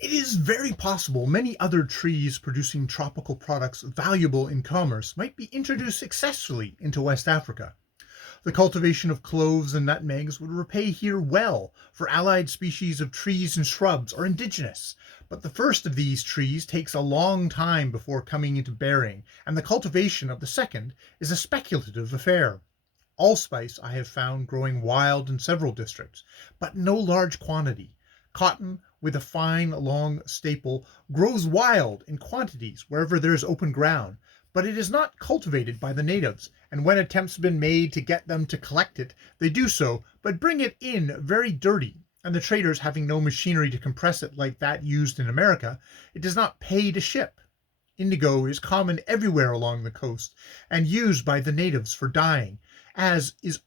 It is very possible many other trees producing tropical products valuable in commerce might be introduced successfully into West Africa. The cultivation of cloves and nutmegs would repay here well, for allied species of trees and shrubs are indigenous, but the first of these trees takes a long time before coming into bearing, and the cultivation of the second is a speculative affair. Allspice I have found growing wild in several districts, but in no large quantity. Cotton, with a fine long staple, grows wild in quantities wherever there is open ground, but it is not cultivated by the natives, and when attempts have been made to get them to collect it, they do so, but bring it in very dirty, and the traders having no machinery to compress it like that used in America, it does not pay to ship. Indigo is common everywhere along the coast, and used by the natives for dyeing, as is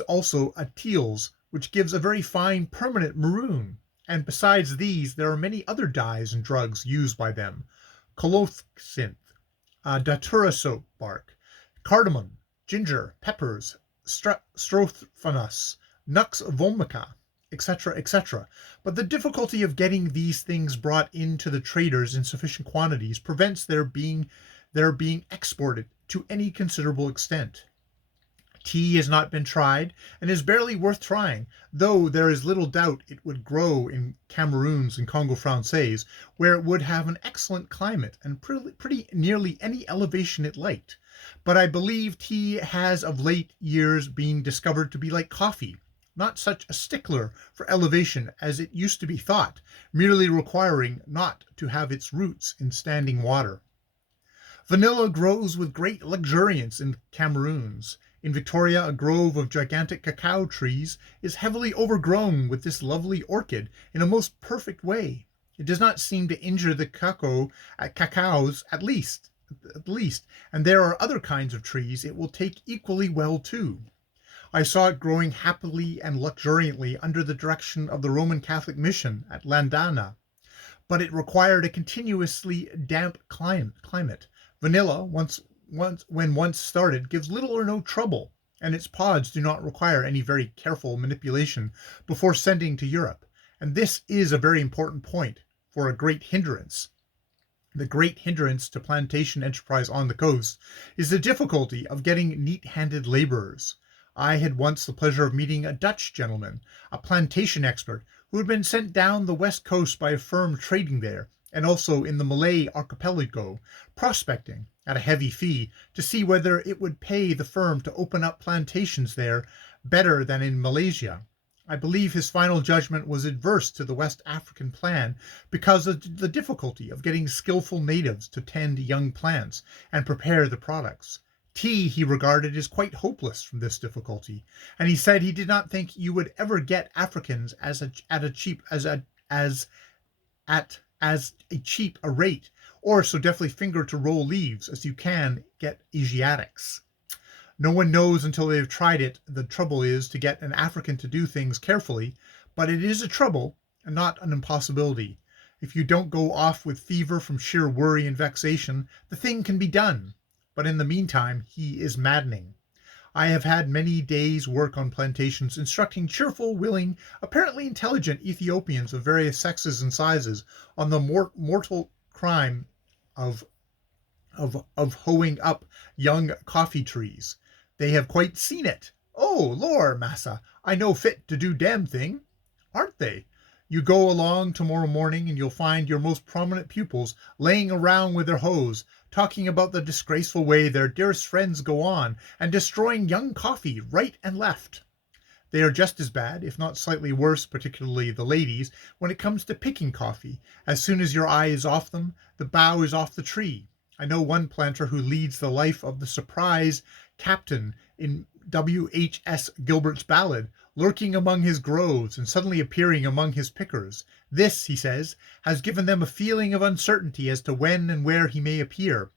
also a teals, which gives a very fine permanent maroon. And besides these, there are many other dyes and drugs used by them: colocynth, datura soap bark, cardamom, ginger, peppers, strophanus, nux vomica, etc., etc. But the difficulty of getting these things brought in to the traders in sufficient quantities prevents their being exported to any considerable extent. Tea has not been tried, and is barely worth trying, though there is little doubt it would grow in Cameroons and Congo Francais, where it would have an excellent climate and pretty nearly any elevation it liked. But I believe tea has of late years been discovered to be like coffee, not such a stickler for elevation as it used to be thought, merely requiring not to have its roots in standing water. Vanilla grows with great luxuriance in Cameroons. In Victoria, a grove of gigantic cacao trees is heavily overgrown with this lovely orchid in a most perfect way. It does not seem to injure the cacaos at least, and there are other kinds of trees it will take equally well too. I saw it growing happily and luxuriantly under the direction of the Roman Catholic mission at Landana, but it required a continuously damp climate. Vanilla, when once started, gives little or no trouble, and its pods do not require any very careful manipulation before sending to Europe. And this is a very important point, for a great hindrance. The great hindrance to plantation enterprise on the coast is the difficulty of getting neat-handed laborers. I had once the pleasure of meeting a Dutch gentleman, a plantation expert, who had been sent down the west coast by a firm trading there, and also in the Malay archipelago, prospecting, at a heavy fee, to see whether it would pay the firm to open up plantations there better than in Malaysia. I believe his final judgment was adverse to the West African plan because of the difficulty of getting skillful natives to tend young plants and prepare the products. Tea he regarded as quite hopeless from this difficulty, and he said he did not think you would ever get Africans at a cheap a rate, or so deftly finger to roll leaves as you can get Asiatics. No one knows until they have tried it. The trouble is to get an African to do things carefully, but it is a trouble and not an impossibility. If you don't go off with fever from sheer worry and vexation, the thing can be done. But in the meantime, he is maddening. I have had many days' work on plantations, instructing cheerful, willing, apparently intelligent Ethiopians of various sexes and sizes on the mortal crime of hoeing up young coffee trees. They have quite seen it. Oh, lor, massa, I no fit to do damn thing. Aren't they? You go along tomorrow morning and you'll find your most prominent pupils laying around with their hoes, talking about the disgraceful way their dearest friends go on, and destroying young coffee right and left. They are just as bad, if not slightly worse, particularly the ladies, when it comes to picking coffee. As soon as your eye is off them, the bough is off the tree. I know one planter who leads the life of the surprise captain in W.H.S. Gilbert's ballad, lurking among his groves and suddenly appearing among his pickers. This, he says, has given them a feeling of uncertainty as to when and where he may appear.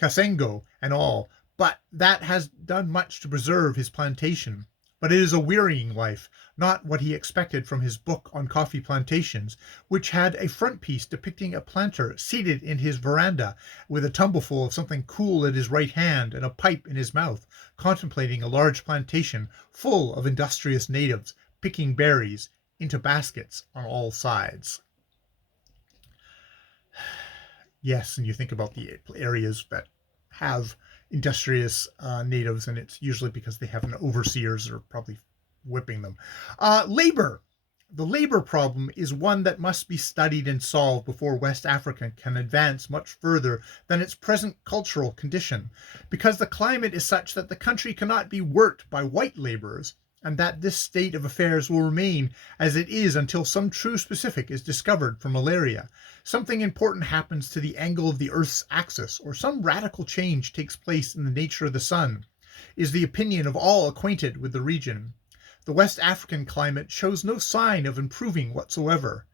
Kasengo and all, but that has done much to preserve his plantation. But it is a wearying life, not what he expected from his book on coffee plantations, which had a frontispiece depicting a planter seated in his veranda with a tumbleful of something cool at his right hand and a pipe in his mouth, contemplating a large plantation full of industrious natives picking berries into baskets on all sides. Yes, and you think about the areas that have industrious natives, and it's usually because they have an overseers or probably whipping them. Labor. The labor problem is one that must be studied and solved before West Africa can advance much further than its present cultural condition, because the climate is such that the country cannot be worked by white laborers, and that this state of affairs will remain as it is until some true specific is discovered for malaria, something important happens to the angle of the Earth's axis, or some radical change takes place in the nature of the sun, is the opinion of all acquainted with the region. The West African climate shows no sign of improving whatsoever.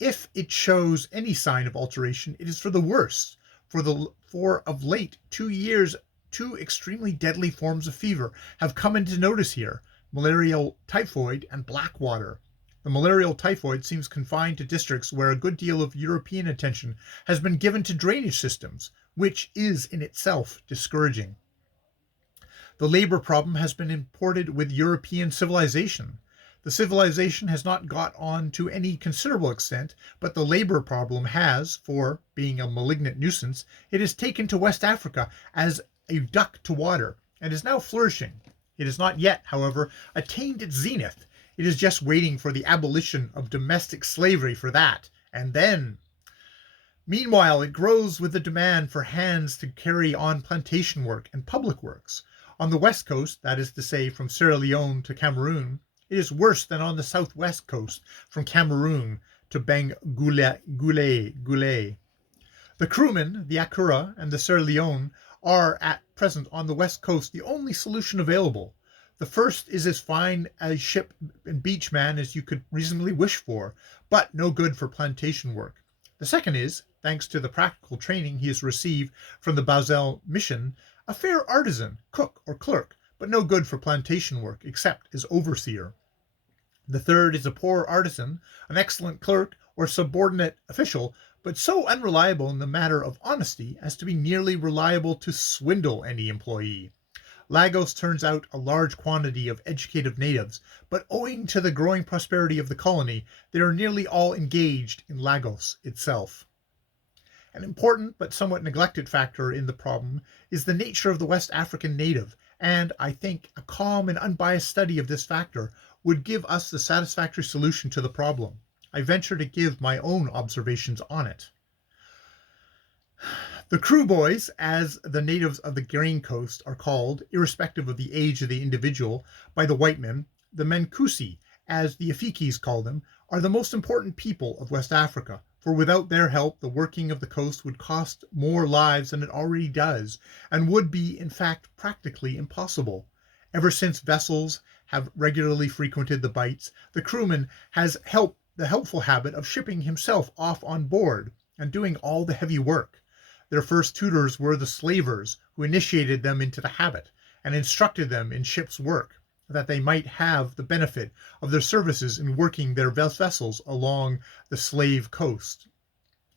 If it shows any sign of alteration, it is for the worse, for of late 2 years two extremely deadly forms of fever have come into notice here, malarial typhoid and blackwater. The malarial typhoid seems confined to districts where a good deal of European attention has been given to drainage systems, which is in itself discouraging. The labor problem has been imported with European civilization. The civilization has not got on to any considerable extent, but the labor problem has, for being a malignant nuisance, it has taken to West Africa as a duck to water, and is now flourishing. It has not yet, however, attained its zenith. It is just waiting for the abolition of domestic slavery for that, and then. Meanwhile, it grows with the demand for hands to carry on plantation work and public works. On the west coast, that is to say from Sierra Leone to Cameroon, it is worse than on the southwest coast from Cameroon to Bangule. The crewmen, the Akura, and the Sierra Leone are at present on the west coast the only solution available. The first is as fine a ship and beach man as you could reasonably wish for, but no good for plantation work. The second is, thanks to the practical training he has received from the Basel mission, a fair artisan, cook, or clerk, but no good for plantation work, except as overseer. The third is a poor artisan, an excellent clerk, or subordinate official, but so unreliable in the matter of honesty as to be nearly reliable to swindle any employee. Lagos turns out a large quantity of educated natives, but owing to the growing prosperity of the colony, they are nearly all engaged in Lagos itself. An important but somewhat neglected factor in the problem is the nature of the West African native, and I think a calm and unbiased study of this factor would give us the satisfactory solution to the problem. I venture to give my own observations on it. The crew boys, as the natives of the Grain Coast are called, irrespective of the age of the individual, by the white men, the Menkusi, as the Afikis call them, are the most important people of West Africa, for without their help the working of the coast would cost more lives than it already does, and would be in fact practically impossible. Ever since vessels have regularly frequented the bights, the crewman has the helpful habit of shipping himself off on board, and doing all the heavy work. Their first tutors were the slavers, who initiated them into the habit, and instructed them in ship's work, that they might have the benefit of their services in working their vessels along the slave coast.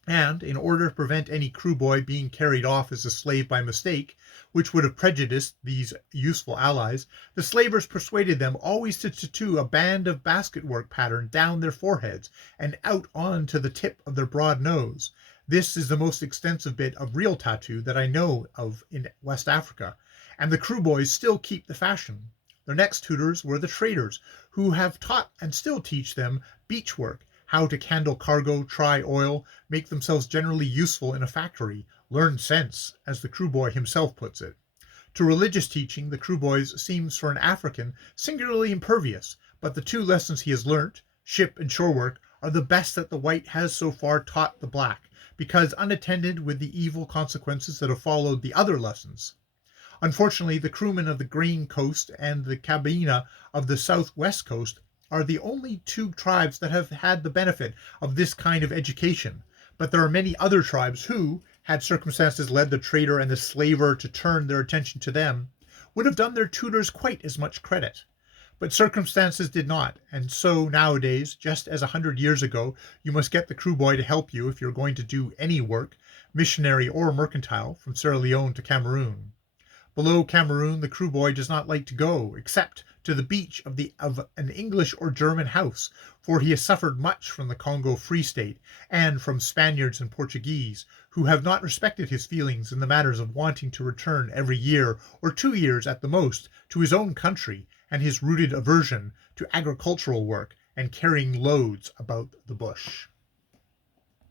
And, in order to prevent any crew boy being carried off as a slave by mistake, which would have prejudiced these useful allies, the slavers persuaded them always to tattoo a band of basket-work pattern down their foreheads and out on to the tip of their broad nose. This is the most extensive bit of real tattoo that I know of in West Africa, and the crew boys still keep the fashion. Their next tutors were the traders, who have taught and still teach them beach work, how to handle cargo, try oil, make themselves generally useful in a factory, learn sense, as the crew boy himself puts it. To religious teaching, the crew boy seems for an African singularly impervious, but the two lessons he has learnt, ship and shore work, are the best that the white has so far taught the black, because unattended with the evil consequences that have followed the other lessons. Unfortunately, the crewmen of the Grain Coast and the Cabina of the southwest coast are the only two tribes that have had the benefit of this kind of education, but there are many other tribes who, had circumstances led the trader and the slaver to turn their attention to them, would have done their tutors quite as much credit. But circumstances did not, and so nowadays, just as 100 years ago, you must get the crew boy to help you if you're going to do any work, missionary or mercantile, from Sierra Leone to Cameroon. Below Cameroon, the crew boy does not like to go, except to the beach of an English or German house, for he has suffered much from the Congo Free State, and from Spaniards and Portuguese, who have not respected his feelings in the matters of wanting to return every year, or 2 years at the most, to his own country, and his rooted aversion to agricultural work and carrying loads about the bush.